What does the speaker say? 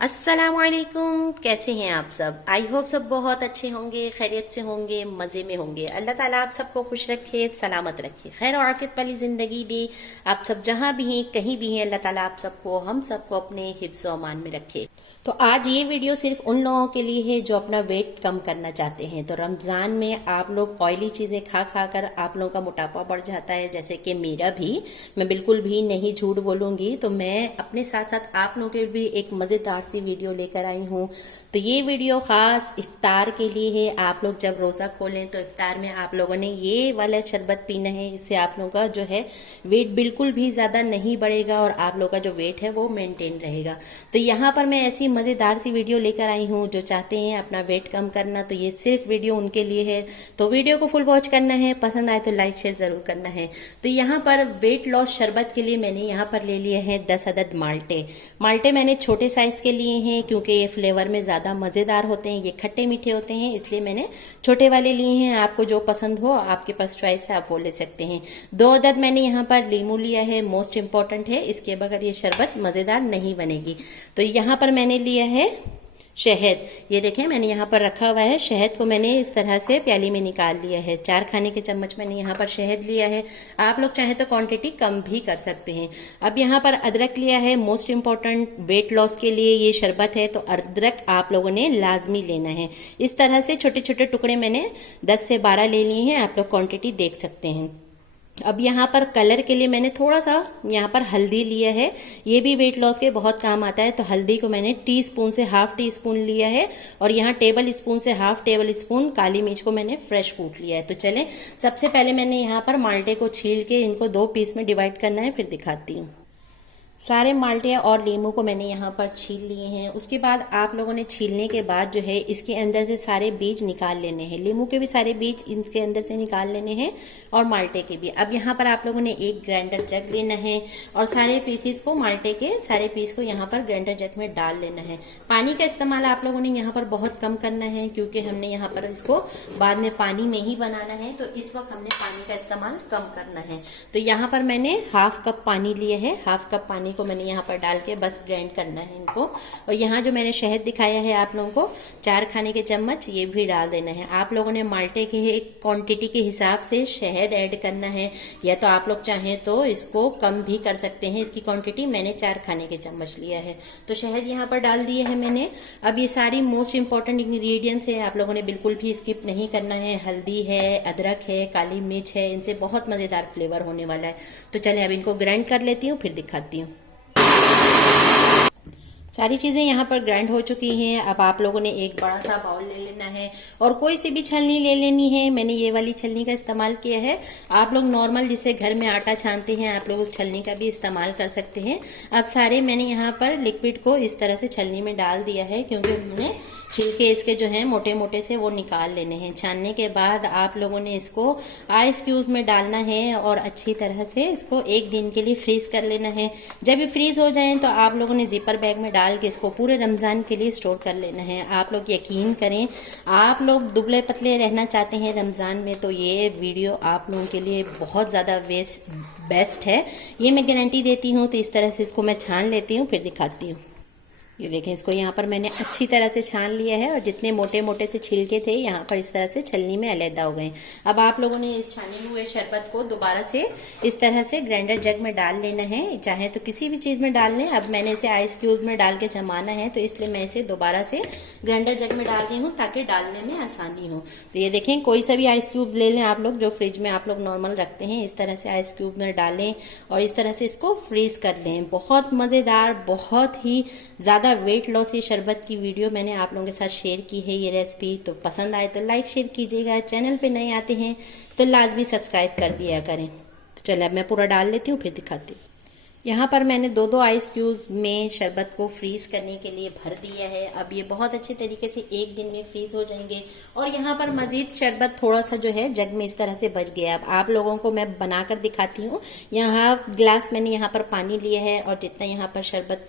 अस्सलाम वालेकुम। कैसे हैं आप सब? आई होप सब बहुत अच्छे होंगे, खैरियत से होंगे, मज़े में होंगे। अल्लाह ताला आप सबको खुश रखे, सलामत रखे, खैर और आफियत वाली ज़िंदगी दे। आप सब जहाँ भी हैं, कहीं भी हैं, अल्लाह ताला आप सबको, हम सबको अपने हिफ्ज़ व अमान में रखे। तो आज ये वीडियो सिर्फ उन लोगों के लिए है जो अपना वेट कम करना चाहते हैं। तो रमज़ान में आप लोग ऑयली चीज़ें खा खा कर आप लोगों का मोटापा बढ़ जाता है, जैसे कि मेरा भी। मैं बिल्कुल भी नहीं झूठ बोलूँगी, तो मैं अपने साथ साथ आप लोगों के भी एक मज़ेदार सी वीडियो लेकर आई हूँ। तो ये वीडियो खास इफ्तार के लिए है। आप लोग जब रोज़ा खोलें तो इफ्तार में आप लोगों ने ये वाला शरबत पीना है। इससे आप लोगों का जो है वेट बिल्कुल भी ज़्यादा नहीं बढ़ेगा और आप लोगों का जो वेट है वो मेंटेन रहेगा। तो यहाँ पर मैं ऐसी मज़ेदार सी वीडियो लेकर आई हूँ जो चाहते हैं अपना वेट कम करना, तो ये सिर्फ वीडियो उनके लिए है। तो वीडियो को फुल वॉच करना है, पसंद आए तो लाइक शेयर ज़रूर करना है। तो यहाँ पर वेट लॉस शरबत के लिए मैंने यहाँ पर ले लिए हैं 10 अदद माल्टे। माल्टे मैंने छोटे साइज़ के लिए हैं क्योंकि ये फ्लेवर में ज़्यादा मज़ेदार होते हैं, ये खट्टे मीठे होते हैं, इसलिए मैंने छोटे वाले लिए हैं। आपको जो पसंद हो, आपके पास चॉइस है, आप वो ले सकते हैं। 2 अदद मैंने यहाँ पर लीमू लिया है, मोस्ट इम्पॉर्टेंट है, इसके बगैर ये शरबत मज़ेदार नहीं बनेगी। तो यहाँ पर मैंने लिया है शहद। ये देखें मैंने यहाँ पर रखा हुआ है। शहद को मैंने इस तरह से प्याली में निकाल लिया है। 4 खाने के चम्मच मैंने यहाँ पर शहद लिया है। आप लोग चाहे तो क्वांटिटी कम भी कर सकते हैं। अब यहाँ पर अदरक लिया है, मोस्ट इम्पॉर्टेंट वेट लॉस के लिए ये शरबत है, तो अदरक आप लोगों ने लाजमी लेना है। इस तरह से छोटे छोटे टुकड़े मैंने 10 से 12 ले लिए हैं। आप लोग क्वांटिटी देख सकते हैं। अब यहाँ पर कलर के लिए मैंने थोड़ा सा यहाँ पर हल्दी लिया है। ये भी वेट लॉस के बहुत काम आता है। तो हल्दी को मैंने टीस्पून से ½ टीस्पून लिया है और यहाँ टेबल स्पून से ½ टेबल स्पून काली मिर्च को मैंने फ्रेश कूट लिया है। तो चले सबसे पहले मैंने यहाँ पर माल्टे को छील के इनको 2 पीस में डिवाइड करना है, फिर दिखाती हूँ। सारे माल्टे और लीमू को मैंने यहाँ पर छील लिए हैं। उसके बाद आप लोगों ने छीलने के बाद जो है इसके अंदर से सारे बीज निकाल लेने हैं। लीमू के भी सारे बीज इसके अंदर से निकाल लेने हैं और माल्टे के भी। अब यहाँ पर आप लोगों ने एक ग्राइंडर जग लेना है और सारे पीसीस को, माल्टे के सारे पीस को यहाँ पर ग्राइंडर जग में डाल लेना है। पानी का इस्तेमाल आप लोगों ने यहाँ पर बहुत कम करना है क्योंकि हमने यहाँ पर इसको बाद में पानी में ही बनाना है, तो इस वक्त हमने पानी का इस्तेमाल कम करना है। तो यहाँ पर मैंने ½ कप पानी लिए है। ½ कप पानी को मैंने यहाँ पर डाल के बस ग्राइंड करना है इनको। और यहाँ जो मैंने शहद दिखाया है आप लोगों को 4 खाने के चम्मच, ये भी डाल देना है। आप लोगों ने माल्टे के क्वांटिटी के हिसाब से शहद ऐड करना है, या तो आप लोग चाहें तो इसको कम भी कर सकते हैं। इसकी क्वांटिटी मैंने 4 खाने के चम्मच लिया है। तो शहद यहाँ पर डाल दिया है मैंने। अब ये सारी मोस्ट इंपॉर्टेंट इंग्रेडिएंट्स है, आप लोगों ने बिल्कुल भी स्किप नहीं करना है। हल्दी है, अदरक है, काली मिर्च है, इनसे बहुत मजेदार फ्लेवर होने वाला है। तो चले अब इनको ग्राइंड कर लेती हूँ, फिर दिखाती हूँ। सारी चीज़ें यहाँ पर ग्राइंड हो चुकी हैं। अब आप लोगों ने एक बड़ा सा बाउल ले लेना है और कोई सी भी छलनी ले लेनी है। मैंने ये वाली छलनी का इस्तेमाल किया है। आप लोग नॉर्मल जिससे घर में आटा छानते हैं, आप लोग उस छलनी का भी इस्तेमाल कर सकते हैं। अब सारे मैंने यहाँ पर लिक्विड को इस तरह से छलनी में डाल दिया है क्योंकि हमने छिलके इसके जो हैं मोटे मोटे से वो निकाल लेने हैं। छानने के बाद आप लोगों ने इसको आइस क्यूब में डालना है और अच्छी तरह से इसको 1 दिन के लिए फ्रीज कर लेना है। जब ये फ्रीज हो जाएं तो आप लोगों ने जिपर बैग में डाल के इसको पूरे रमजान के लिए स्टोर कर लेना है। आप लोग यकीन करें, आप लोग दुबले पतले रहना चाहते हैं रमजान में, तो ये वीडियो आप लोगों के लिए बहुत ज्यादा बेस्ट है, ये मैं गारंटी देती हूँ। तो इस तरह से इसको मैं छान लेती हूँ, फिर दिखाती हूँ। ये देखें, इसको यहाँ पर मैंने अच्छी तरह से छान लिया है और जितने मोटे मोटे से छिलके थे यहाँ पर इस तरह से छलनी में अलहदा हो गए। अब आप लोगों ने इस छाने हुए शरबत को दोबारा से इस तरह से ग्राइंडर जग में डाल लेना है। चाहे तो किसी भी चीज में डाल लें। अब मैंने इसे आइस क्यूब में डाल के जमाना है, तो इसलिए मैं इसे दोबारा से ग्राइंडर जग में डाल रही हूँ ताकि डालने में आसानी हो। तो ये देखें, कोई सा भी आइस क्यूब ले लें आप लोग जो फ्रिज में आप लोग नॉर्मल रखते हैं। इस तरह से आइस क्यूब में डालें और इस तरह से इसको फ्रीज कर लें। बहुत मजेदार, बहुत ही ज्यादा वेट लॉस शरबत की वीडियो मैंने आप लोगों के साथ शेयर की है। ये रेसिपी तो पसंद आए तो लाइक शेयर कीजिएगा। चैनल पे नए आते हैं तो लाजमी सब्सक्राइब कर दिया करें। तो चलिए अब मैं पूरा डाल लेती हूँ, फिर दिखाती हूँ। यहाँ पर मैंने 2-2 आइस क्यूब्स में शरबत को फ्रीज करने के लिए भर दिया है। अब ये बहुत अच्छे तरीके से 1 दिन में फ्रीज हो जाएंगे। और यहाँ पर मजीद शरबत थोड़ा सा जो है जग में इस तरह से बच गया। अब आप लोगों को मैं बनाकर दिखाती हूँ। यहाँ ½ गिलास मैंने यहाँ पर पानी लिया है और जितना यहाँ पर शरबत